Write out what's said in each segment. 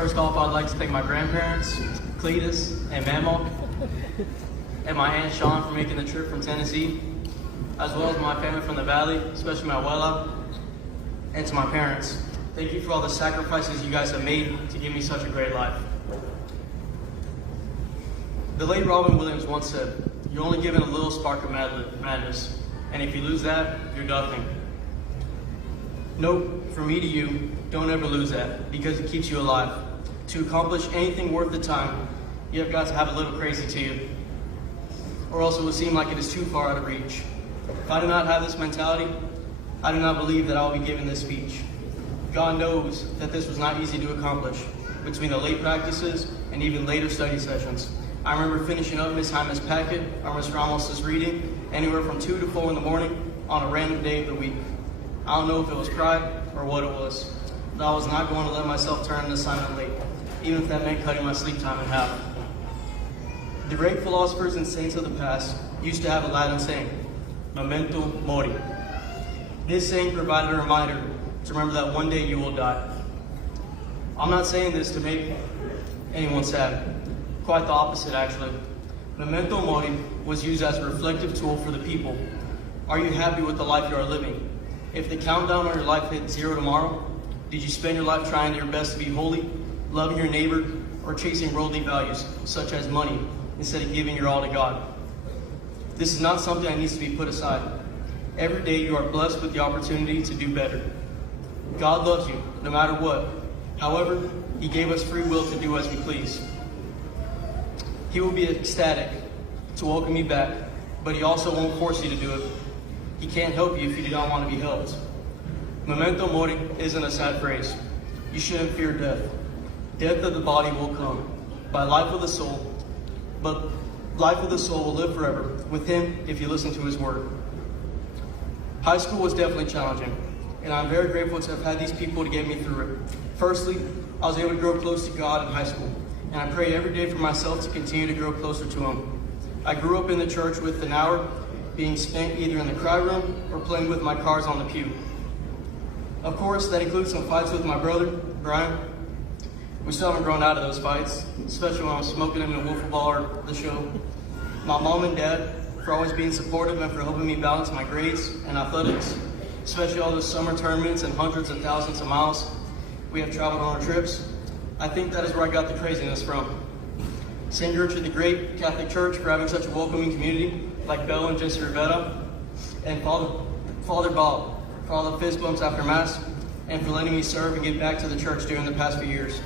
First off, I'd like to thank my grandparents, Cletus and Mamaw, and my Aunt Sean for making the trip from Tennessee, as well as my family from the Valley, especially my abuela, and to my parents. Thank you for all the sacrifices you guys have made to give me such a great life. The late Robin Williams once said, "You're only given a little spark of madness, and if you lose that, you're nothing." Note, from me to you, don't ever lose that, because it keeps you alive. To accomplish anything worth the time, you have got to have a little crazy to you, or else it will seem like it is too far out of reach. If I do not have this mentality, I do not believe that I will be giving this speech. God knows that this was not easy to accomplish between the late practices and even later study sessions. I remember finishing up Miss Hyman's packet or Miss Ramos' reading anywhere from 2 to 4 in the morning on a random day of the week. I don't know if it was pride or what it was, but I was not going to let myself turn an assignment late, even if that meant cutting my sleep time in half. The great philosophers and saints of the past used to have a Latin saying, memento mori. This saying provided a reminder to remember that one day you will die. I'm not saying this to make anyone sad. Quite the opposite, actually. Memento mori was used as a reflective tool for the people. Are you happy with the life you are living? If the countdown on your life hit 0 tomorrow, did you spend your life trying your best to be holy, loving your neighbor, or chasing worldly values, such as money, instead of giving your all to God? This is not something that needs to be put aside. Every day you are blessed with the opportunity to do better. God loves you, no matter what. However, He gave us free will to do as we please. He will be ecstatic to welcome you back, but He also won't force you to do it. He can't help you if you do not want to be helped. Memento mori isn't a sad phrase. You shouldn't fear death. Death of the body will come, by life of the soul, but life of the soul will live forever with Him if you listen to His word. High school was definitely challenging, and I'm very grateful to have had these people to get me through it. Firstly, I was able to grow close to God in high school, and I pray every day for myself to continue to grow closer to Him. I grew up in the church with an hour being spent either in the cry room or playing with my cars on the pew. Of course, that includes some fights with my brother, Brian. We still haven't grown out of those fights, especially when I was smoking him in the wiffle ball or the show. My mom and dad for always being supportive and for helping me balance my grades and athletics, especially all those summer tournaments and hundreds and thousands of miles we have traveled on our trips. I think that is where I got the craziness from. St. Gertrude the Great Catholic Church for having such a welcoming community, like Belle and Jesse Rivetta, and Father Bob for all the fist bumps after Mass, and for letting me serve and give back to the church during the past few years.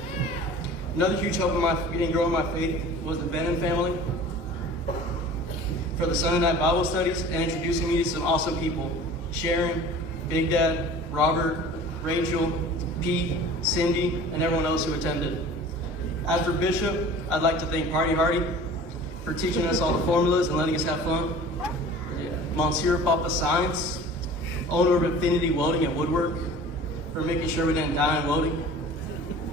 Another huge help in growing my faith was the Bennon family for the Sunday night Bible studies and introducing me to some awesome people: Sharon, Big Dad, Robert, Rachel, Pete, Cindy, and everyone else who attended. As for Bishop, I'd like to thank Party Hardy for teaching us all the formulas and letting us have fun. Monsieur Papa Science, owner of Infinity Welding and Woodwork, for making sure we didn't die in welding.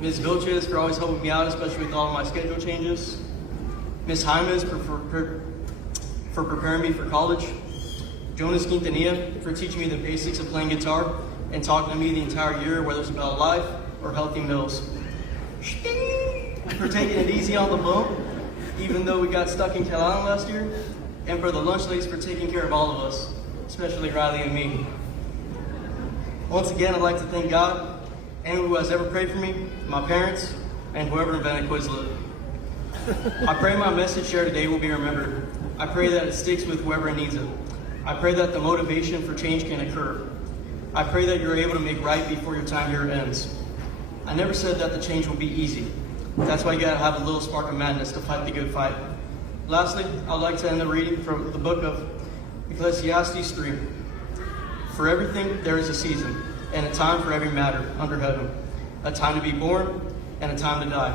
Ms. Vilches for always helping me out, especially with all of my schedule changes. Ms. Hymas for preparing me for college. Jonas Quintanilla for teaching me the basics of playing guitar and talking to me the entire year, whether it's about life or healthy meals. For taking it easy on the bump, even though we got stuck in Carolina last year. And for the lunch ladies for taking care of all of us, especially Riley and me. Once again, I'd like to thank God, anyone who has ever prayed for me, my parents, and whoever invented Quizlet. I pray my message shared today will be remembered. I pray that it sticks with whoever needs it. I pray that the motivation for change can occur. I pray that you're able to make right before your time here ends. I never said that the change will be easy. That's why you gotta have a little spark of madness to fight the good fight. Lastly, I'd like to end the reading from the book of Ecclesiastes 3. For everything there is a season, and a time for every matter under heaven. A time to be born, and a time to die.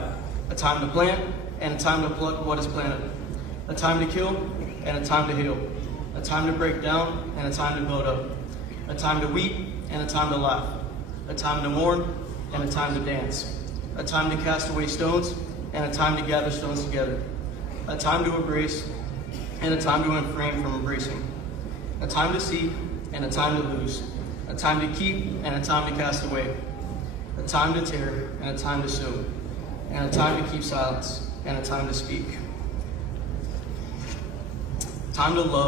A time to plant, and a time to pluck what is planted. A time to kill, and a time to heal. A time to break down, and a time to build up. A time to weep, and a time to laugh. A time to mourn, and a time to dance. A time to cast away stones, and a time to gather stones together. A time to embrace, and a time to refrain from embracing. A time to seek, and a time to lose. A time to keep, and a time to cast away. A time to tear, and a time to sow. and a time to keep silence, and a time to speak. Time to love.